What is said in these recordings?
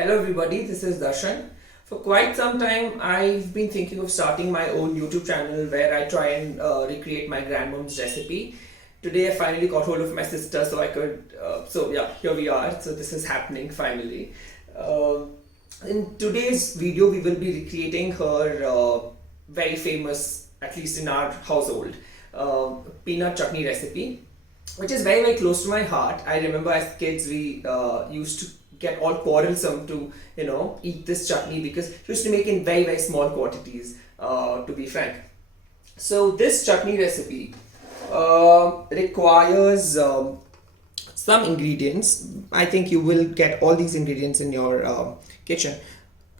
Hello everybody, this is Darshan. For quite some time, I've been thinking of starting my own YouTube channel where I try and recreate my grandmom's recipe. Today I finally got hold of my sister so I could, here we are. So this is happening finally. Uh, in today's video, we will be recreating her very famous, at least in our household, peanut chutney recipe, which is very close to my heart. I remember as kids we used to get all quarrelsome to eat this chutney because she used to make in very small quantities. To be frank, so this chutney recipe requires some ingredients. I think you will get all these ingredients in your kitchen.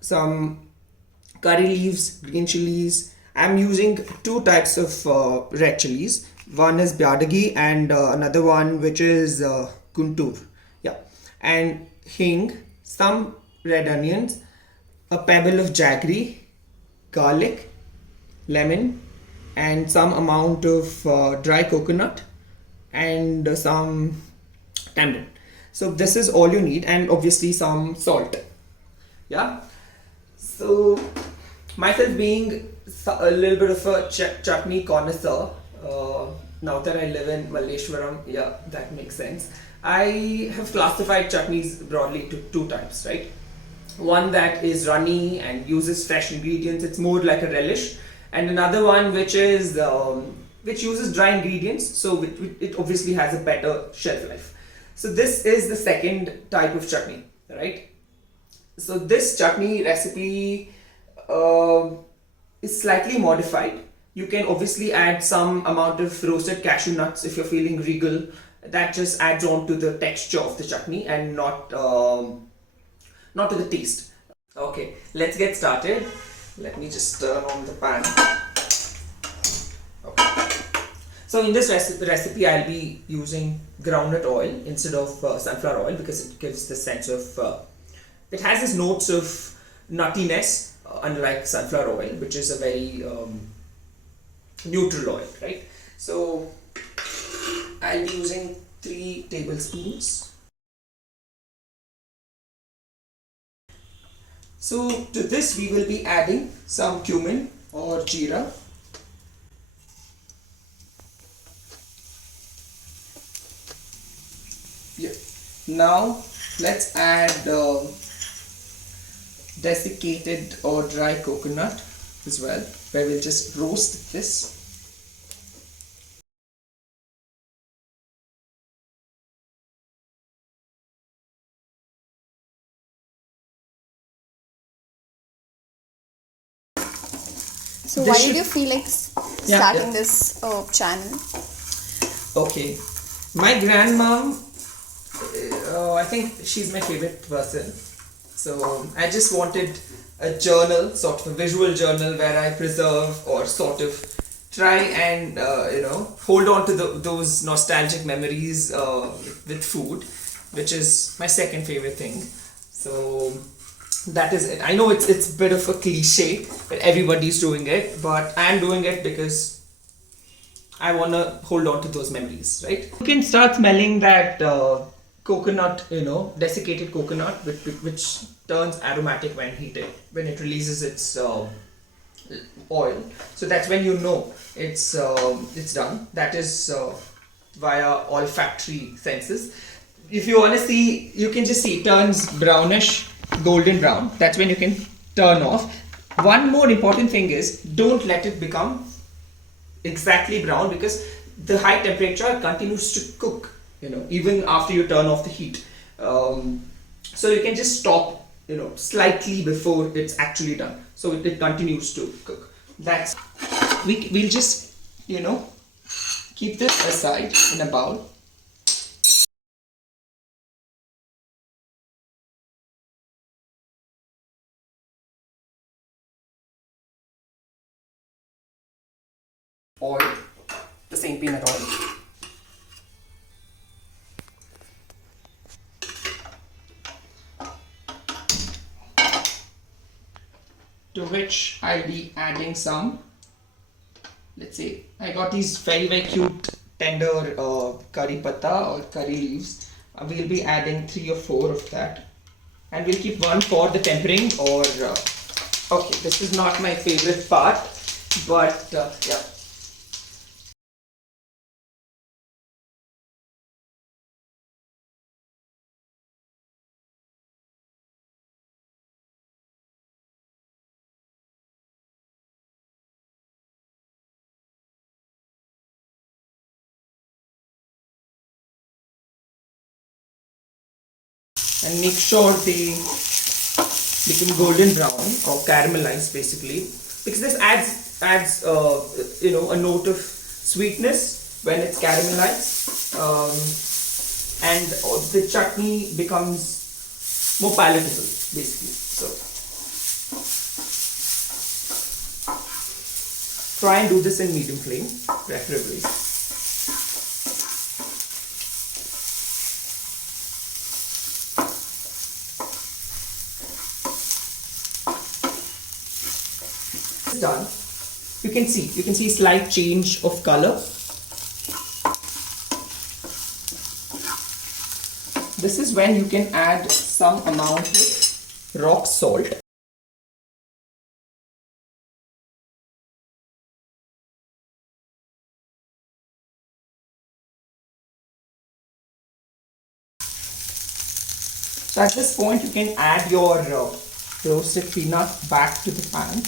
Some curry leaves, green chilies. I'm using two types of red chilies. One is Byadagi and another one which is Guntur. Yeah, and hing, some red onions, a pebble of jaggery, garlic, lemon, and some amount of dry coconut and some tamarind. So this is all you need, and obviously some salt. Yeah. So myself being a little bit of a chutney connoisseur, now that I live in Malleshwaram, yeah, that makes sense. I have classified chutneys broadly to two types, right? One that is runny and uses fresh ingredients; it's more like a relish, and another one which uses dry ingredients, so it obviously has a better shelf life. So this is the second type of chutney, right? So this chutney recipe is slightly modified. You can obviously add some amount of roasted cashew nuts if you're feeling regal. That just adds on to the texture of the chutney and not to the taste. Okay, let's get started. Let me just turn on the pan. Okay. So in this recipe, I'll be using groundnut oil instead of sunflower oil because it gives the sense of it has its notes of nuttiness, unlike sunflower oil, which is a very neutral oil, right? So I'll be using 3 tablespoons. So to this we will be adding some cumin or jeera. Yeah. Now let's add desiccated or dry coconut as well, where we'll just roast this. So why did you feel like starting this channel? Okay, my grandmom, I think she's my favorite person. So I just wanted a journal, sort of a visual journal where I preserve or sort of try and hold on to those nostalgic memories with food, which is my second favorite thing. So that is it. I know it's a bit of a cliche that everybody's doing it, but I'm doing it because I want to hold on to those memories, right? You can start smelling that coconut, desiccated coconut, which turns aromatic when heated, when it releases its oil. So that's when you know it's done. That is via olfactory senses. If you want to see, you can just see it turns brownish, golden brown. That's when you can turn off. One more important thing is don't let it become exactly brown because the high temperature continues to cook, even after you turn off the heat. So you can just stop, slightly before it's actually done. So it continues to cook. We'll just, keep this aside in a bowl. Oil, the same peanut oil. To which I'll be adding some, let's say, I got these very cute tender curry patta or curry leaves. We'll be adding 3 or 4 of that. and we'll keep one for the tempering or okay, this is not my favorite part, but yeah. And make sure they become golden brown or caramelized basically, because this adds a note of sweetness when it's caramelized, and the chutney becomes more palatable basically. So try and do this in medium flame preferably. Done, you can see slight change of color. This is when you can add some amount of rock salt. So at this point you can add your roasted peanut back to the pan.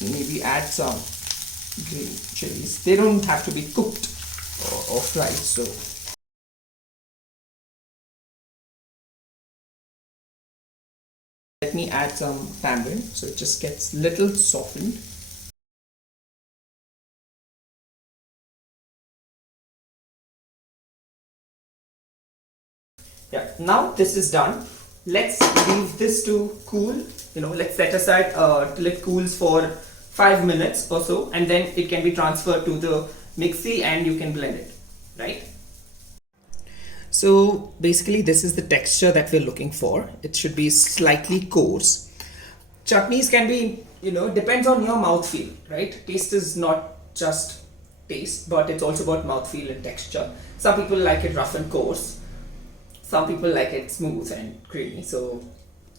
Maybe add some green chilies. They don't have to be cooked or fried, so let me add some tamarind so it just gets little softened. Yeah, now this is done. Let's leave this to cool. Let's set aside till it cools for 5 minutes or so, and then it can be transferred to the mixie and you can blend it, right? So basically this is the texture that we're looking for. It should be slightly coarse. Chutneys can be, depends on your mouthfeel, right? Taste is not just taste, but it's also about mouthfeel and texture. Some people like it rough and coarse. Some people like it smooth and creamy. So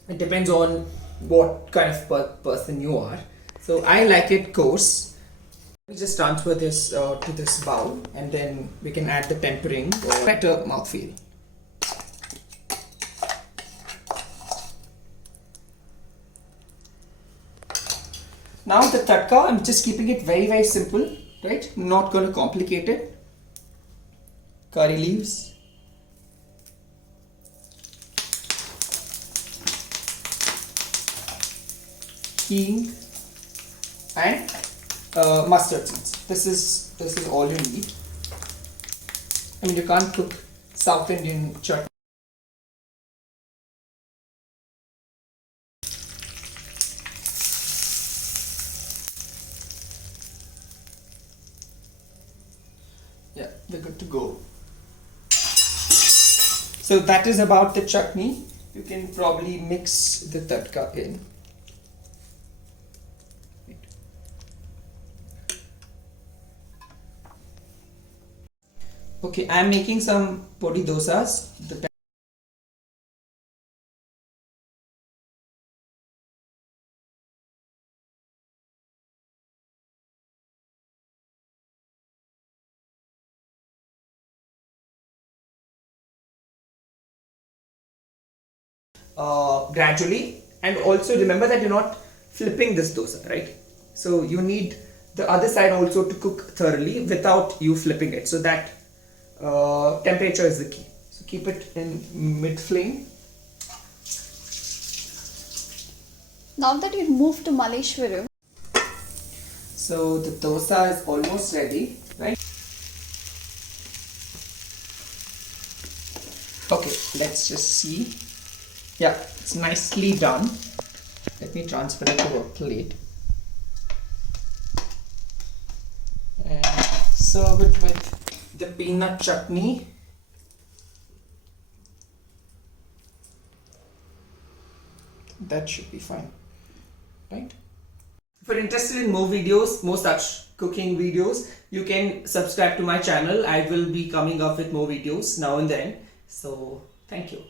it depends on what kind of person you are. So I like it coarse. We just transfer this to this bowl, and then we can add the tempering for better mouthfeel. Now the tadka, I'm just keeping it very, very simple, right? Not going to complicate it. Curry leaves. King and mustard seeds. This is all you need. I mean, you can't cook South Indian chutney. Yeah, they're good to go. So that is about the chutney. You can probably mix the tadka in. Okay, I am making some podi dosas. Gradually, and also remember that you're not flipping this dosa, right? So you need the other side also to cook thoroughly without you flipping it. So that temperature is the key. So keep it in mid flame. Now that you've moved to Malleshwaram, so the dosa is almost ready, right? Okay, let's just see. Yeah, it's nicely done. Let me transfer it to a plate and serve it with the peanut chutney. That should be fine, right? If you're interested in more videos, more such cooking videos, you can subscribe to my channel. I will be coming up with more videos now and then. So thank you.